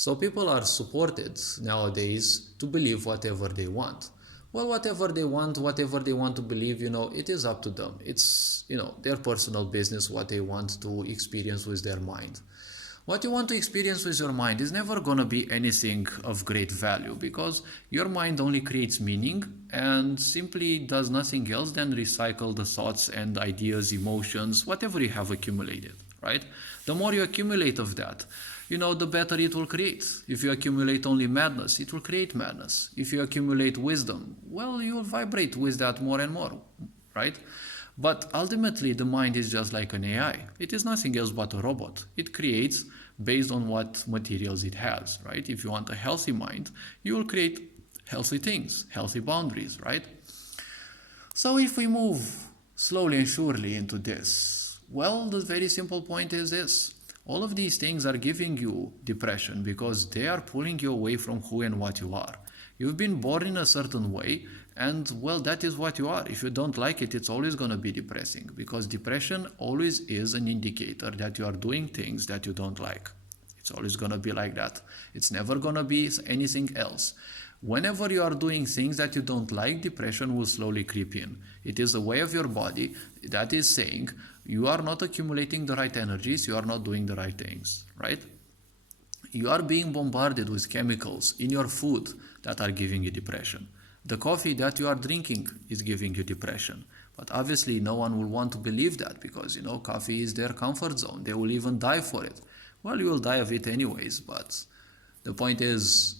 So people are supported nowadays to believe whatever they want. Well, whatever they want to believe, it is up to them. It's, their personal business, what they want to experience with their mind. What you want to experience with your mind is never going to be anything of great value, because your mind only creates meaning and simply does nothing else than recycle the thoughts and ideas, emotions, whatever you have accumulated, right? The more you accumulate of that, the better it will create. If you accumulate only madness, it will create madness. If you accumulate wisdom, well, you will vibrate with that more and more, right? But ultimately, the mind is just like an AI. It is nothing else but a robot. It creates based on what materials it has, right? If you want a healthy mind, you will create healthy things, healthy boundaries, right? So if we move slowly and surely into this, well, the very simple point is this. All of these things are giving you depression because they are pulling you away from who and what you are. You've been born in a certain way, and well, that is what you are. If you don't like it, it's always going to be depressing, because depression always is an indicator that you are doing things that you don't like. It's always going to be like that. It's never going to be anything else. Whenever you are doing things that you don't like, depression will slowly creep in. It is a way of your body that is saying you are not accumulating the right energies, you are not doing the right things, right? You are being bombarded with chemicals in your food that are giving you depression. The coffee that you are drinking is giving you depression. But obviously no one will want to believe that, because coffee is their comfort zone. They will even die for it. Well, you will die of it anyways, but the point is,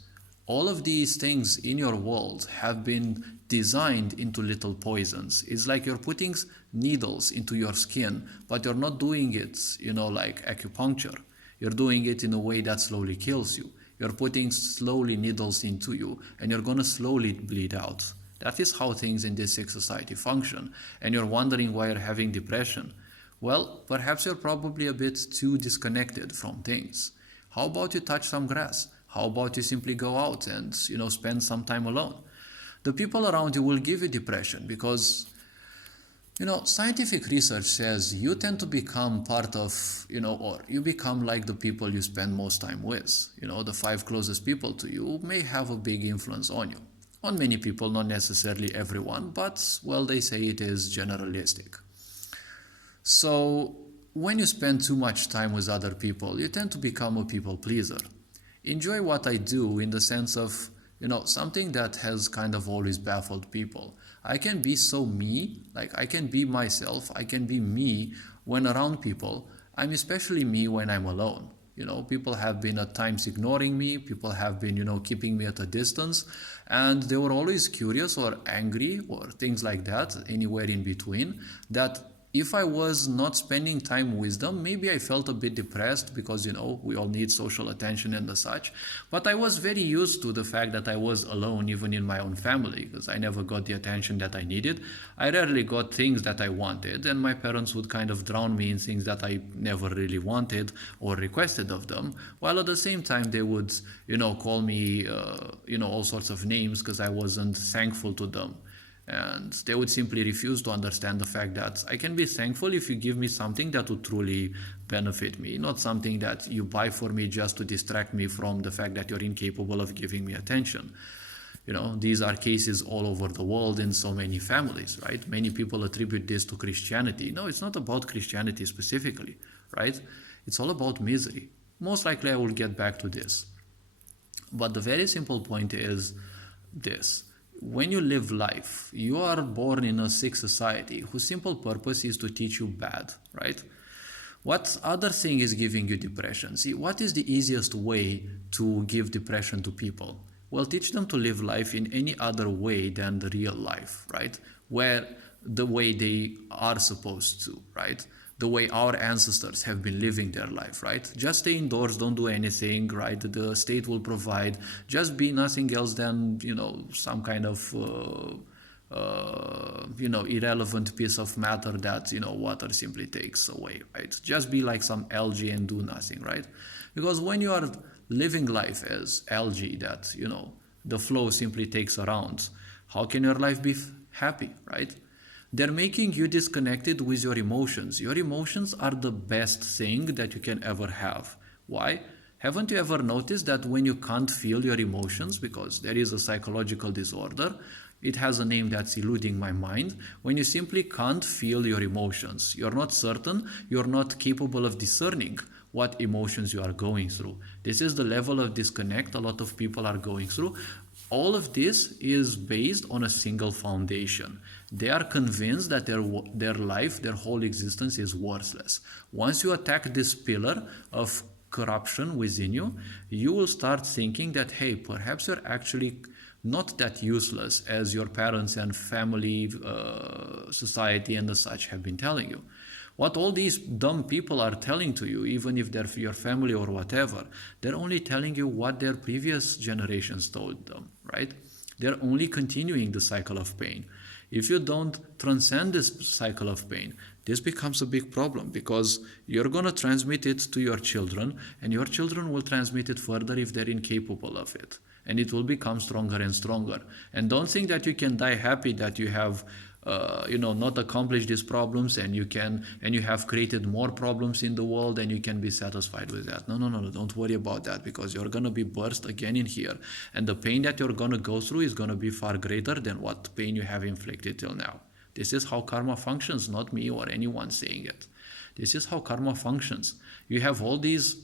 all of these things in your world have been designed into little poisons. It's like you're putting needles into your skin, but you're not doing it, like acupuncture. You're doing it in a way that slowly kills you. You're putting slowly needles into you, and you're going to slowly bleed out. That is how things in this sick society function. And you're wondering why you're having depression. Well, perhaps you're probably a bit too disconnected from things. How about you touch some grass? How about you simply go out and, spend some time alone? The people around you will give you depression because, scientific research says you tend to become part of, or you become like the people you spend most time with. The 5 closest people to you may have a big influence on you. On many people, not necessarily everyone, but, well, they say it is generalistic. So when you spend too much time with other people, you tend to become a people pleaser. Enjoy what I do in the sense of, something that has kind of always baffled people. I can be so me, like I can be myself, I can be me when around people. I'm especially me when I'm alone. People have been at times ignoring me, people have been, keeping me at a distance, and they were always curious or angry or things like that, anywhere in between, that if I was not spending time with them, maybe I felt a bit depressed because, we all need social attention and such. But I was very used to the fact that I was alone, even in my own family, because I never got the attention that I needed. I rarely got things that I wanted, and my parents would kind of drown me in things that I never really wanted or requested of them, while at the same time they would, call me, all sorts of names because I wasn't thankful to them. And they would simply refuse to understand the fact that I can be thankful if you give me something that would truly benefit me, not something that you buy for me just to distract me from the fact that you're incapable of giving me attention. These are cases all over the world in so many families, right? Many people attribute this to Christianity. No, it's not about Christianity specifically, right? It's all about misery. Most likely I will get back to this. But the very simple point is this. When you live life, you are born in a sick society whose simple purpose is to teach you bad, right? What other thing is giving you depression? See, what is the easiest way to give depression to people? Well, teach them to live life in any other way than the real life, right? Where the way they are supposed to, right? The way our ancestors have been living their life, right? Just stay indoors, don't do anything, right? The state will provide. Just be nothing else than, some kind of, irrelevant piece of matter that, water simply takes away, right? Just be like some algae and do nothing, right? Because when you are living life as algae that, the flow simply takes around, how can your life be happy, right? They're making you disconnected with your emotions. Your emotions are the best thing that you can ever have. Why? Haven't you ever noticed that when you can't feel your emotions, because there is a psychological disorder, it has a name that's eluding my mind, when you simply can't feel your emotions, you're not certain, you're not capable of discerning what emotions you are going through. This is the level of disconnect a lot of people are going through. All of this is based on a single foundation. They are convinced that their life, their whole existence is worthless. Once you attack this pillar of corruption within you, you will start thinking that, hey, perhaps you're actually not that useless as your parents and family, society and the such have been telling you. What all these dumb people are telling to you, even if they're your family or whatever, they're only telling you what their previous generations told them, right? They're only continuing the cycle of pain. If you don't transcend this cycle of pain, this becomes a big problem, because you're going to transmit it to your children, and your children will transmit it further if they're incapable of it. And it will become stronger and stronger. And don't think that you can die happy that you have not accomplished these problems, and you have created more problems in the world, and you can be satisfied with that. No, don't worry about that, because you're going to be burst again in here, and the pain that you're going to go through is going to be far greater than what pain you have inflicted till now. This is how karma functions, not me or anyone saying it. This is how karma functions. You have all these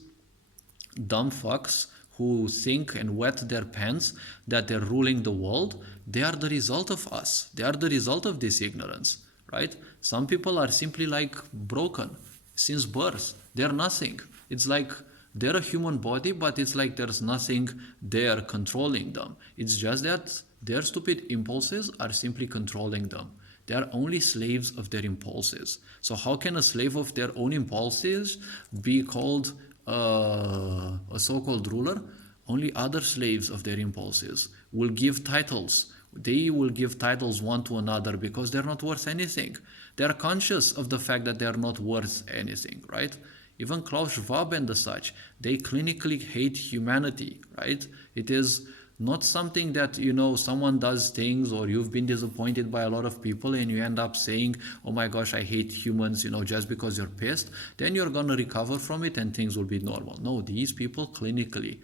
dumb fucks who think and wet their pants that they're ruling the world. They are the result of us. They are the result of this ignorance, right? Some people are simply like broken since birth. They're nothing. It's like they're a human body, but it's like there's nothing there controlling them. It's just that their stupid impulses are simply controlling them. They are only slaves of their impulses. So how can a slave of their own impulses be called a so-called ruler? Only other slaves of their impulses will give titles. They will give titles one to another because they're not worth anything. They are conscious of the fact that they are not worth anything, right? Even Klaus Schwab and the such, they clinically hate humanity, right? It is not something that, someone does things, or you've been disappointed by a lot of people and you end up saying, oh my gosh, I hate humans, just because you're pissed. Then you're going to recover from it and things will be normal. No, these people clinically,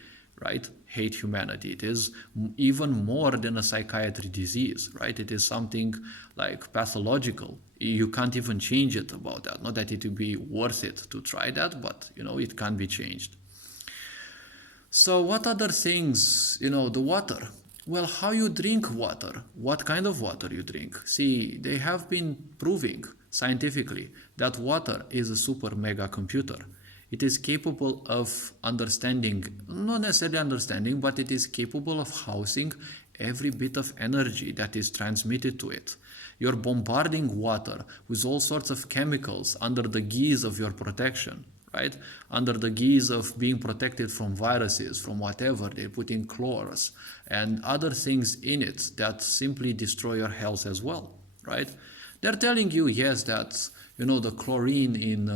right, hate humanity. It is even more than a psychiatry disease, right? It is something like pathological. You can't even change it about that. Not that it would be worth it to try that, but, it can be changed. So what other things, the water? Well, how you drink water, what kind of water you drink. See, they have been proving scientifically that water is a super mega computer. It is capable of understanding, not necessarily understanding, but it is capable of housing every bit of energy that is transmitted to it. You're bombarding water with all sorts of chemicals under the guise of your protection, right? Under the guise of being protected from viruses, from whatever. They're putting chlors and other things in it that simply destroy your health as well, right? They're telling you, yes, that, the chlorine in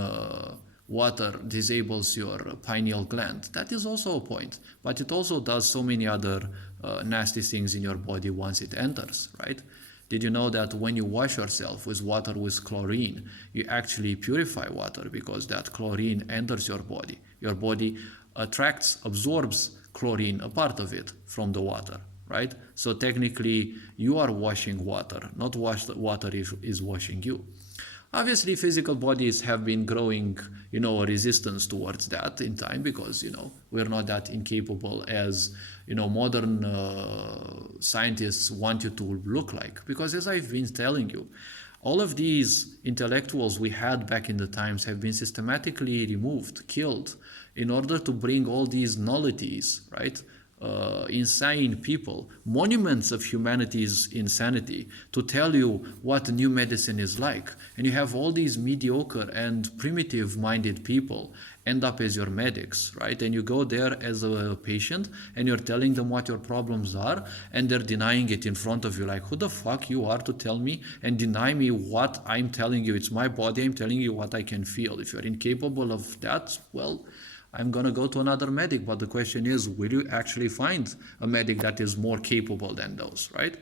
water disables your pineal gland. That is also a point, but it also does so many other nasty things in your body once it enters, right? Did you know that when you wash yourself with water with chlorine, you actually purify water because that chlorine enters your body? Your body absorbs chlorine, a part of it, from the water, right? So technically, you are washing water, not water is washing you. Obviously, physical bodies have been growing, a resistance towards that in time because, we're not that incapable as, modern scientists want you to look like. Because as I've been telling you, all of these intellectuals we had back in the times have been systematically removed, killed, in order to bring all these nullities, right? Insane people, monuments of humanity's insanity, to tell you what new medicine is like. And you have all these mediocre and primitive-minded people end up as your medics, right? And you go there as a patient and you're telling them what your problems are, and they're denying it in front of you. Like, who the fuck you are to tell me and deny me what I'm telling you? It's my body, I'm telling you what I can feel. If you're incapable of that, well, I'm going to go to another medic. But the question is, will you actually find a medic that is more capable than those, right?